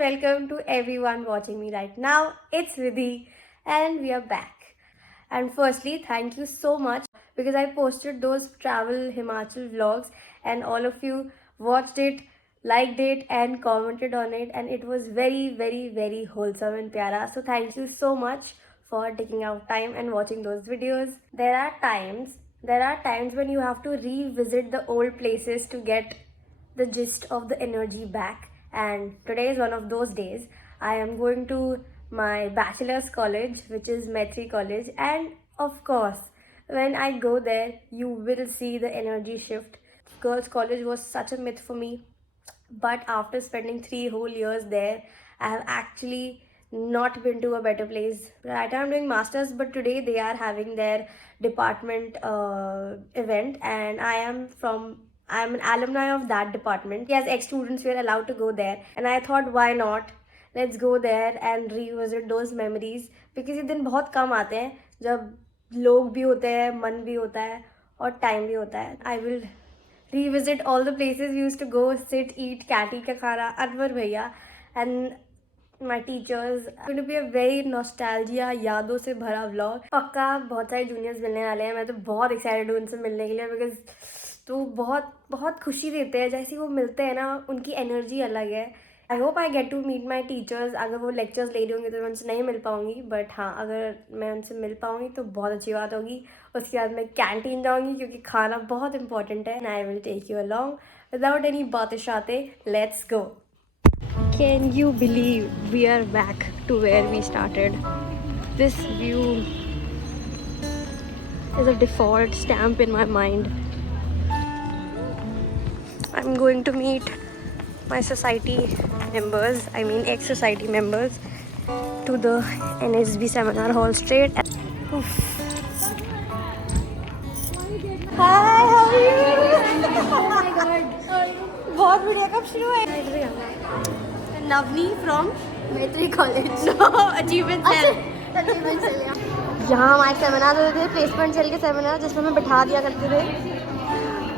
welcome to everyone watching me right now. It's Vidhi and we are back. And firstly, thank you so much because I posted those travel Himachal vlogs and all of you watched it, liked it and commented on it, and it was very wholesome and pyara. So thank you so much for taking out time and watching those videos. There are times when you have to revisit the old places to get the gist of the energy back, and today is one of those days. I am going to my bachelor's college, which is Maitri College, and of course when I go there you will see the energy shift. Girls college was such a myth for me, but after spending 3 whole years there, I have actually not been to a better place. Right now I'm doing masters, but today they are having their department event, and I'm an alumni of that department. As ex-students, we are allowed to go there, and I thought, why not? Let's go there and revisit those memories, because ये दिन बहुत कम आते हैं जब लोग भी होते हैं, मन भी होता है और टाइम भी होता है. I will revisit all the places we used to go, sit, eat, catty ka khana, Anwar bhaiya, and my teachers. It's going to be a very nostalgia, यादों से भरा vlog. पक्का बहुत सारे juniors मिलने वाले हैं. मैं तो बहुत excited हूँ उनसे मिलने के लिए, because तो बहुत खुशी देते हैं. जैसे वो मिलते हैं ना, उनकी एनर्जी अलग है. I hope I get to meet my teachers. अगर वो लेक्चर्स ले रही होंगी तो मैं उनसे नहीं मिल पाऊँगी, बट हाँ, अगर मैं उनसे मिल पाऊँगी तो बहुत अच्छी बात होगी. उसके बाद मैं कैंटीन जाऊँगी क्योंकि खाना बहुत इंपॉर्टेंट है. And I will take you along without any बातें शाते. Let's go. Can you believe we are back to where we started? This view is a default stamp in my mind. I'm going to meet my society members, I mean ex-society members, to the NSB seminar hall straight. Oof. Hi, how are you? Oh my god. बहुत बढ़िया. कब शुरू है? Navni from Maitri College. No, Achievement Cell. Achievement Cell, yeah. यहाँ हमारे seminar होते थे, placement cell के सेमिनार, जिसमें हमें बैठा दिया करते थे.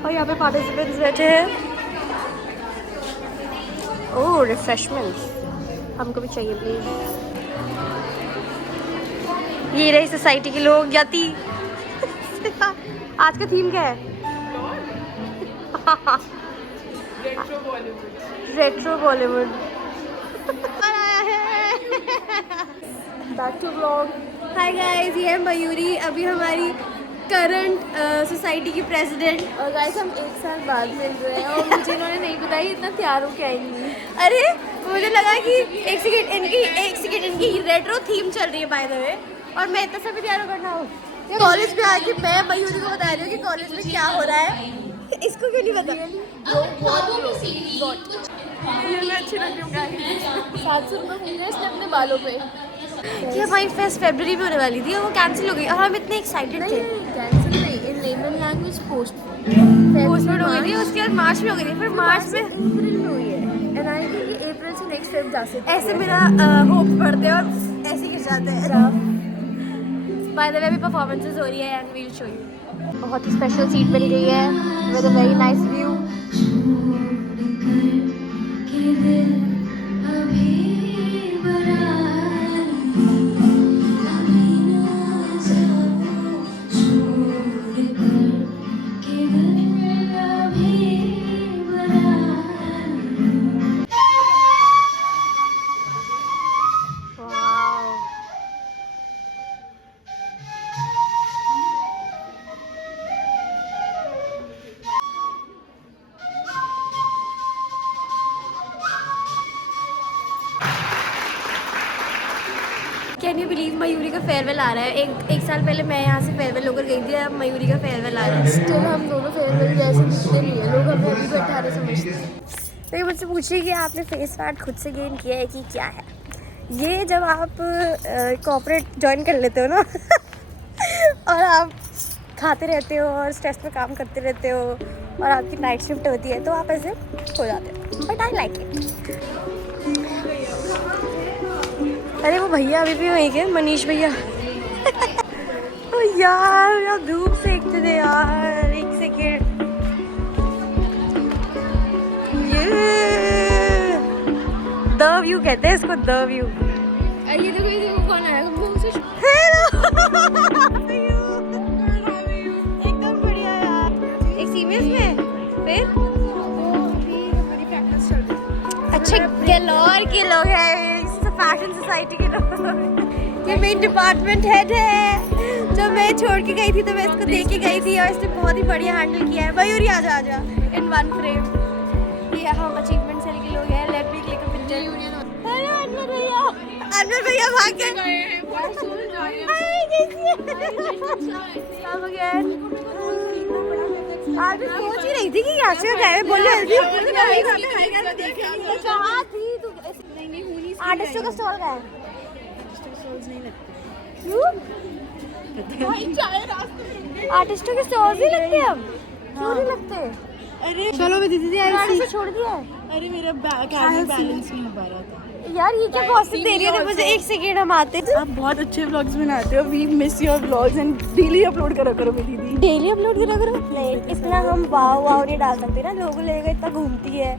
और यहाँ पे पार्टिसिपेंट्स बैठे हैं. ओह, रिफ्रेशमेंट्स हमको भी चाहिए प्लीज. ये रही सोसाइटी के लोग. याती आज का थीम क्या है? Retro Bollywood. Back to vlog. Hi guys, ये है मयूरी, अभी हमारी करंट सोसाइटी की प्रेसिडेंट. और गाइस हम 1 साल बाद मिल रहे हैं और मुझे इन्होंने नहीं बताया इतना तैयार हो के आएंगी. अरे मुझे लगा कि एक सेकंड इनकी रेट्रो थीम चल रही है बाय द वे, और मैं इतना सब तैयार करना हूँ. कॉलेज में आके मैं मयूरी को बता रही हूँ कि कॉलेज में क्या हो रहा है. इसको क्यों नहीं पता? मैं अच्छी लग रही हूँ गाइस. 700 रुपये मिल रहे इसने अपने बालों पे. ये हमारी फेस्ट फरवरी में होने वाली थी और वो कैंसिल हो गई, और हम इतने एक्साइटेड थे. कैंसिल नहीं, इन लेमन लैंग्वेज पोस्टपोन हो गई थी. उसके बाद मार्च में हो गई थी, फिर मार्च में अप्रैल में हुई है. एंड आई थिंक कि अप्रैल से नेक्स्ट फेब जा सकते हैं. ऐसे मेरा होप्स बढ़ते हैं और ऐसे गिर जाते हैं. बाय द वे अभी परफॉर्मेंसेस हो रही है and we will show you. बहुत ही स्पेशल सीट मिल गई है with a very nice view. Can you believe Mayuri का फेयरवेल आ रहा है. एक साल पहले मैं यहाँ से फेयरवेल होकर गई थी, अब मयूरी का फेयरवेल आ रहा है. स्टिल हम दोनों फेयरवेल जैसे दिखते नहीं है. लोग हमें अभी भी 18 समझते हैं. तो ये मुझसे पूछिए कि आपने फेस फैट खुद से गेन किया है कि क्या है. ये जब आप कॉर्पोरेट ज्वाइन कर लेते हो ना और आप खाते रहते हो और स्ट्रेस में काम करते रहते हो और आपकी नाइट शिफ्ट होती है, तो आप ऐसे हो जाते हो. But I like it. अरे वो भैया अभी भी वहीं के, मनीष भैया. यार धूप सेकते थे यार. एक सेकेंड. ये द व्यू कहते हैं इसको, द व्यू। ये देखो कौन आया मुझसे। एकदम बढ़िया यार। एक सीमेंस में फिर अच्छे गैलोर के लोग हैं, फैशन सोसाइटी के लोग। ये मेन डिपार्टमेंट हेड है। जब मैं छोड़ के गई थी तो मैं इसको देख के गई थी और इसने बहुत ही बढ़िया हैंडल किया है। मयूरी आजा आजा इन वन फ्रेम। ये हम अचीवमेंट सेल के लोग हैं। Let me click a picture. Anwar भैया भाग गए। आज सोच ही रही थी कि कैसे गए, बोले आर्टिस्टों का स्टॉल गया है। आर्टिस्टों के स्टॉल ही लगते हैं अब, क्यों नहीं लगते? अरे चलो मैं दीदी से छोड़ दिया है। अरे मेरा बैलेंस नहीं हो पा रहा था यार। ये क्या कॉस्ट्यूम दे रही है मुझे? एक सेकेंड हम आते हैं। आप बहुत अच्छे व्लॉग्स बनाते हो। We miss your vlogs and daily upload करा करो मेरी दीदी। डेली अपलोड करा करो। नहीं इतना हम वाव वाव नहीं डाल सकते ना, लोगों लगेगा इतना घूमती है।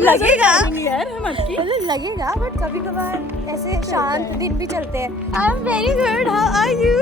लगेगा यार हम आपकी लगेगा, बट कभी कभार ऐसे शांत दिन भी चलते हैं। I am very good, how are you?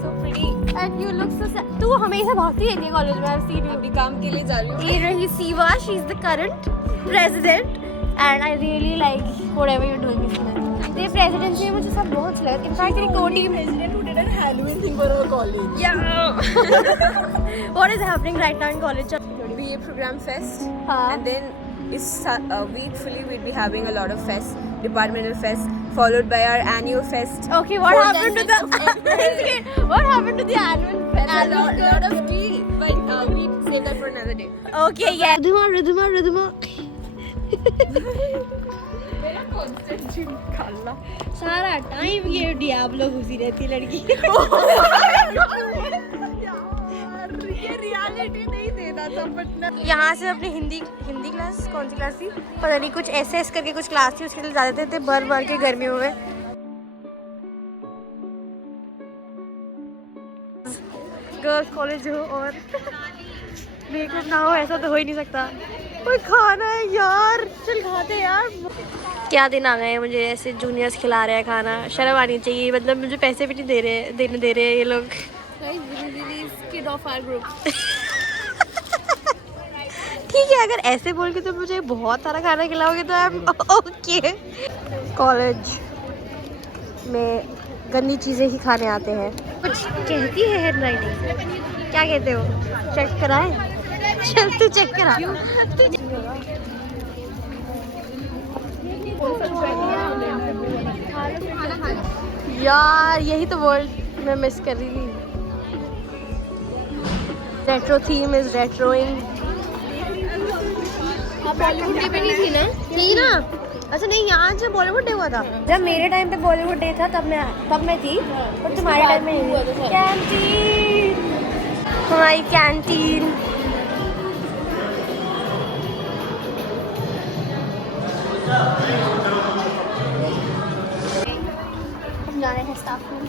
So pretty and you look so sad. तू हमेशा भागती रहती है कॉलेज में। आई सी यू अभी काम के लिए जा रही हूँ। ये रही Siva, she is the current president and I really like whatever you doing इसमें। तेरे प्रेसिडेंसी में मुझे सब बहुत अच्छा लगा। इनफैक्ट तेरी कोटी president who did a Halloween thing for our college. What is happening right now in college? BA program fest. हाँ। And then is weekly we'd be having a lot of fest, departmental fest, followed by our annual fest. Okay, what happened to the what happened to the annual fest? A lot of tea, but we save that for another day. Okay, yeah. Rhythma. सारा time ये Diablo घुसी रहती लड़की। ये reality नहीं देता था but यहाँ से अपनी हिंदी क्लास, कौन सी क्लास थी पता नहीं, कुछ एसएस करके कुछ क्लास थी, उसके लिए जा देते थे भर के गर्मियों में। गर्ल्स कॉलेज हो और मेकअप ना हो, ऐसा तो हो ही नहीं सकता। कोई खाना है यार, चल खाते यार। क्या दिन आ गए हैं, मुझे ऐसे जूनियर्स खिला रहे हैं खाना। शर्म आनी चाहिए, मतलब मुझे पैसे भी नहीं दे रहे ये लोग। Kid of our group. ठीक है, अगर ऐसे बोल के तो मुझे बहुत सारा खाना खिलाओगे तो आई एम ओके। कॉलेज में गंदी चीज़ें ही खाने आते हैं। कुछ कहती है हैंड राइटिंग, क्या कहते हो? चेक कराए? चल तू चेक करा। यार यही तो वर्ल्ड मैं मिस कर रही थी। Retro theme is retroing. आप बॉलीवुड डे पे नहीं थी ना? थी ना? अच्छा नहीं, यहाँ जब बॉलीवुड डे हुआ था, जब मेरे टाइम पे बॉलीवुड डे था तब मैं थी, पर तुम्हारे टाइम में नहीं थी। कैंटीन, हमारी कैंटीन। हम जा रहे हैं स्टाफ रूम।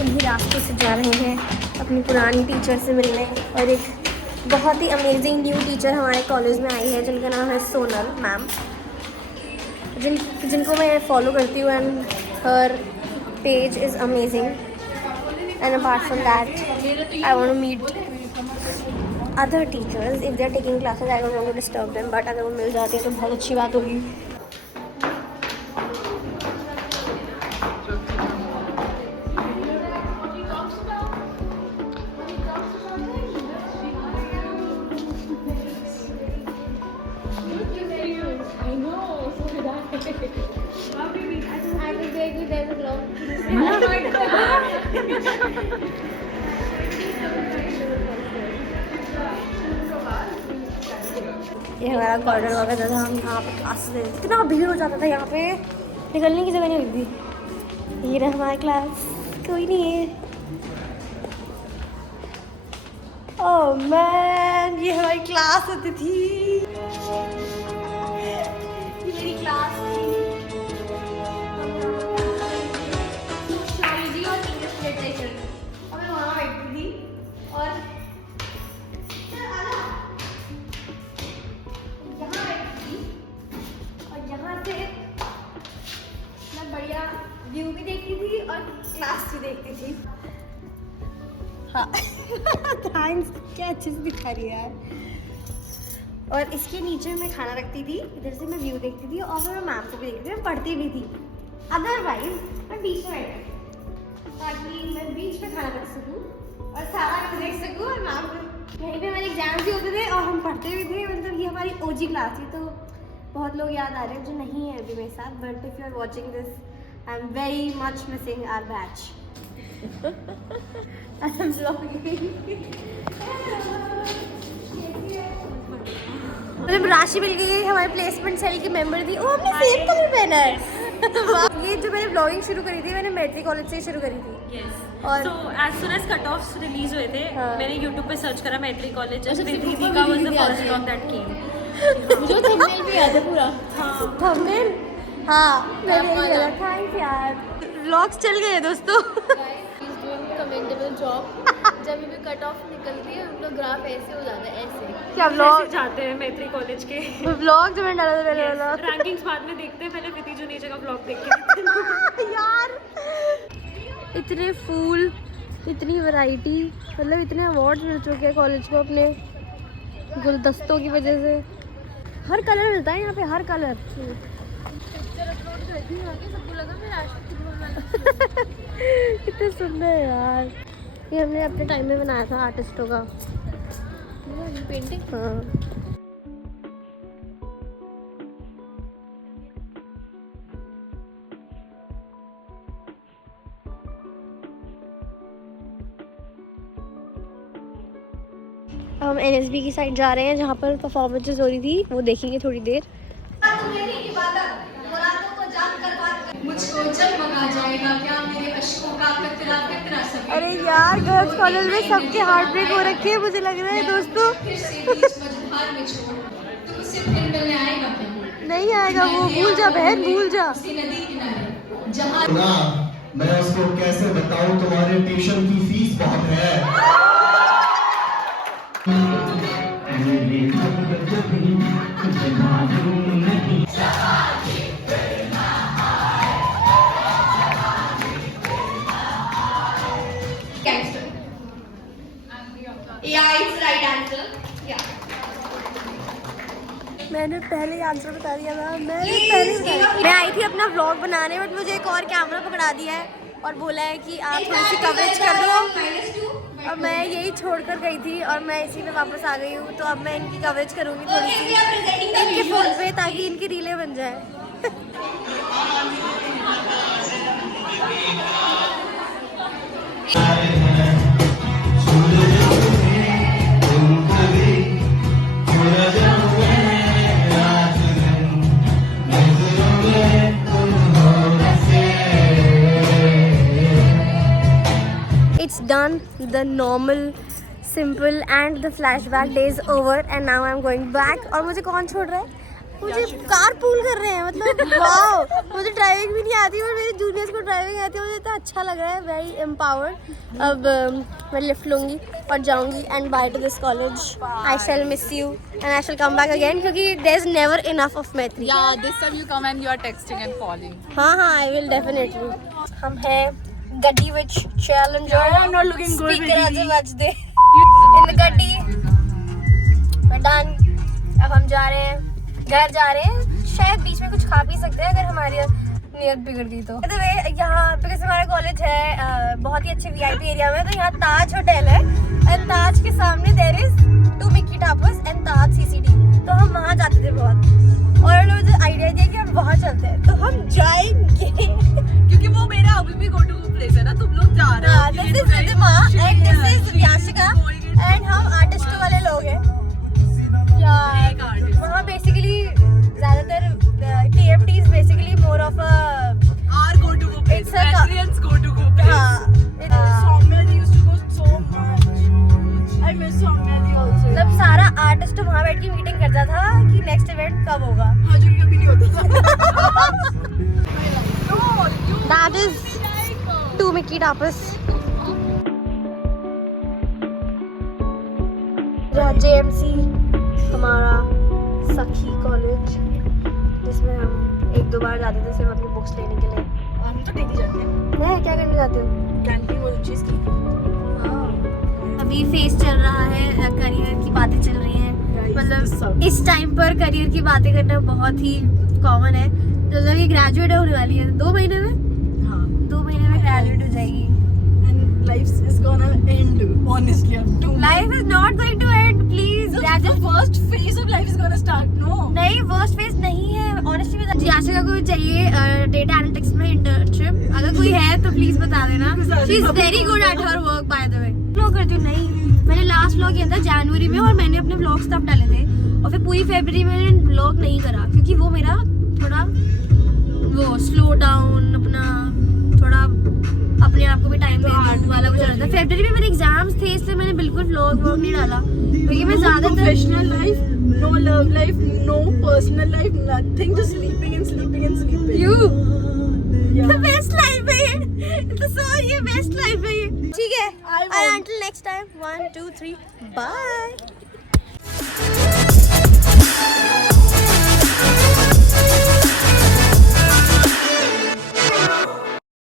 उन्हीं रास्तों से जा रहे हैं अपनी पुरानी टीचर से मिलने, और एक बहुत ही अमेजिंग न्यू टीचर हमारे कॉलेज में आई है जिनका नाम है सोनल मैम, जिनको मैं फॉलो करती हूँ एंड हर page is amazing. And apart from that I want to meet other teachers if they are taking classes. I don't want to disturb them, but अगर वो मिल जाती है तो बहुत अच्छी बात होगी। ये हमारा कॉर्नर वगैरह था, हम यहाँ पर क्लास ले, इतना भीड़ हो जाता था यहाँ पे, निकलने की जगह नहीं होती थी। ये रहा हमारा क्लास, कोई नहीं है। ओह मैन, ये हमारी क्लास होती थी, ये मेरी क्लास थी। सोशियोलॉजी और इंग्लिश लिटरेचर, और मैं वहाँ बैठती थी और व्यू भी देखती थी और क्लास भी देखती थी। हाँ थैंक्स, क्या अच्छे से दिखा रही है यार। और इसके नीचे मैं खाना रखती थी, इधर से मैं व्यू देखती थी और मैं मैम को भी देखती थी, मैं पढ़ती भी थी। अदरवाइज मैं बीच में बैठी ताकि मैं बीच में खाना रख सकूँ और सारा व्यू देख सकूँ और मैम को। यहीं पे हमारे एग्जाम्स भी होते थे और हम पढ़ते भी थे। मतलब ये हमारी ओजी क्लास थी, तो बहुत लोग याद आ रहे हैं जो नहीं है अभी मेरे साथ, but if you are watching this I am very much missing our batch. मतलब राशि मिल गई, हमारे प्लेसमेंट सेल की मेंबर थी। ओ हमने सेम कलर पहना है। ये जो मैंने ब्लॉगिंग शुरू करी थी, मैंने मैट्रिक कॉलेज से शुरू करी थी। और so as soon as cut-offs release हुए थे, मैंने YouTube पे सर्च करा मैट्रिक कॉलेज, अच्छा, प्रीति का was the first blog that came. मुझे थंबनेल भी याद है पूरा। हाँ थंबनेल, हाँ मैंने यही बोला। थैंक्स यार, व्लॉग्स चल गए दोस्तों। Commendable job. जब भी कट ऑफ निकलती है हम लोग ग्राफ ऐसे हो जाता है, ऐसे क्या व्लॉग जाते हैं मैट्रिक कॉलेज के व्लॉग जो मैंने डाला था पहले वाला। रैंकिंग्स बाद में देखते हैं, पहले प्रीति जुनेजा का ब्लॉग देख के। यार इतने फूल, इतनी वैरायटी, मतलब इतने अवार्ड्स मिल चुके हैं कॉलेज को अपने गुलदस्तों की वजह से। हर कलर मिलता है यहाँ पे, हर कलर। कितने सुंदर है यार। ये हमने अपने टाइम में बनाया था आर्टिस्टों का पेंटिंग। हाँ हम NSB की साइड जा रहे हैं जहाँ पर परफॉर्मेंसेस हो रही थी, वो देखेंगे थोड़ी देर। मुझको जगमगा जाएगा क्या मेरे अश्कों का कतरा कतरा सभी। अरे यार गर्ल्स कॉलेज में सबके हार्ट ब्रेक हो रखे हैं, मुझे लग रहा है दोस्तों। फिर से बीच मझधार में छोड़ तुमसे फिर मिलने आएगा क्या? नहीं आएगा वो, भूल जा बहन, भूल जा। उसी नदी किनारे जहाँ ना मैं उसको कैसे बताऊं तुम्हारे ट्यूशन की फीस बहुत है। gangster. Yeah, it's right answer. Yeah. मैंने पहले ही आंसर बता दिया था। मैं आई थी अपना व्लॉग बनाने, बट मुझे एक और कैमरा पकड़ा दिया है और बोला है कि आप थोड़ी सी कवरेज कर दो। और मैं यही छोड़कर गई थी और मैं इसी में वापस आ गई हूँ, तो अब मैं इनकी कवरेज करूँगी थोड़ी सी इनके फ़ोन पे, ताकि इनकी रीलें बन जाए। It's done, the normal, simple and the flashback days over and now I'm going back। और मुझे कौन छोड़ रहा है? मुझे कार पूल कर रहे हैं, मतलब वाओ। मुझे ड्राइविंग भी नहीं आती और मेरे जूनियर्स को ड्राइविंग आती है, मुझे इतना अच्छा लग रहा है, वेरी एम्पावर्ड। अब मैं लिफ्ट लूँगी और जाऊँगी and bye to this college. I shall miss you and I shall come back again, क्योंकि there is never enough of Maitri. Yeah, this time you come and you are texting and calling. हाँ हाँ, I will definitely. हम हैं गड्डी विच challenger. I'm not looking good with speaker you. आज बज दे in the गड्डी। we're done। अब हम जा रहे हैं, घर जा रहे हैं। शायद बीच में कुछ खा पी सकते हैं अगर हमारी नीयत बिगड़ गई तो। यहाँ पे हमारा कॉलेज है बहुत ही अच्छे VIP एरिया में, तो यहाँ ताज होटल है एंड ताज के सामने देयर इज 2 मिकी टावर्स एंड ताज CCD। तो हम वहाँ जाते थे बहुत, और उन्होंने मुझे आइडिया दिया कि हम वहाँ चलते हैं, तो हम जाएंगे। क्योंकि वो मेरा अभी भी go to प्लेस है ना, तुम लोग जा रहे हो। This is Riddhima and this is Yashika and हम आर्टिस्ट वाले लोग हैं। वहाँ बेसिकली ज़्यादातर TFT is basically more of a Our go to go place. It's a Patriots go to go place. हाँ Soumya they used to go so much. I miss Soumya they also. मतलब सारा artist वहाँ बैठ के meeting करता था कि next event कब होगा। हाँ, जो कि कभी नहीं होता था। That is 2 मिकी टावर्स। JMC हमारा सखी कॉलेज, जिसमें हम 1-2 बार जाते थे सिर्फ अपनी बुक्स लेने के लिए। हम तो डेली जाते हैं मैं क्या करने जाती हूँ? कैंटीन वो चीज़ की अभी फेस चल रहा है, करियर की बातें चल रही हैं। मतलब इस टाइम पर करियर की बातें करना बहुत ही कॉमन है। मतलब ये ग्रेजुएट होने वाली है 2 महीने में। हाँ 2 महीने में ग्रेजुएट हो जाएगी। and life is gonna end honestly I'm too life is not going to end please. the first phase of life is gonna start no नहीं, वर्स्ट फेस नहीं है ऑनेस्टली बता। जियाशिका को चाहिए डेटा एनालिटिक्स में इंटर्नशिप, अगर कोई है तो प्लीज बता देना। She is very good at her work by the way. Vlog करती हूँ नहीं, मैंने लास्ट व्लॉग किया था जनवरी में और मैंने अपने व्लॉग्स तब डाले थे और फिर पूरी फरवरी में मैंने व्लॉग नहीं करा क्योंकि वो मेरा थोड़ा वो स्लो डाउन, अपना थोड़ा अपने आप को भी टाइम देने वाला कुछ रहा था। फरवरी में मेरे एग्जाम्स थे इसलिए मैंने बिल्कुल व्लॉग नहीं डाला क्योंकि मैं ज्यादातर professional life no love life no personal life nothing just sleeping and sleeping and sleeping You yeah. the best life है ये, तो सॉरी ये बेस्ट लाइफ है ये। ठीक है, I and until next time 1 2 3 bye।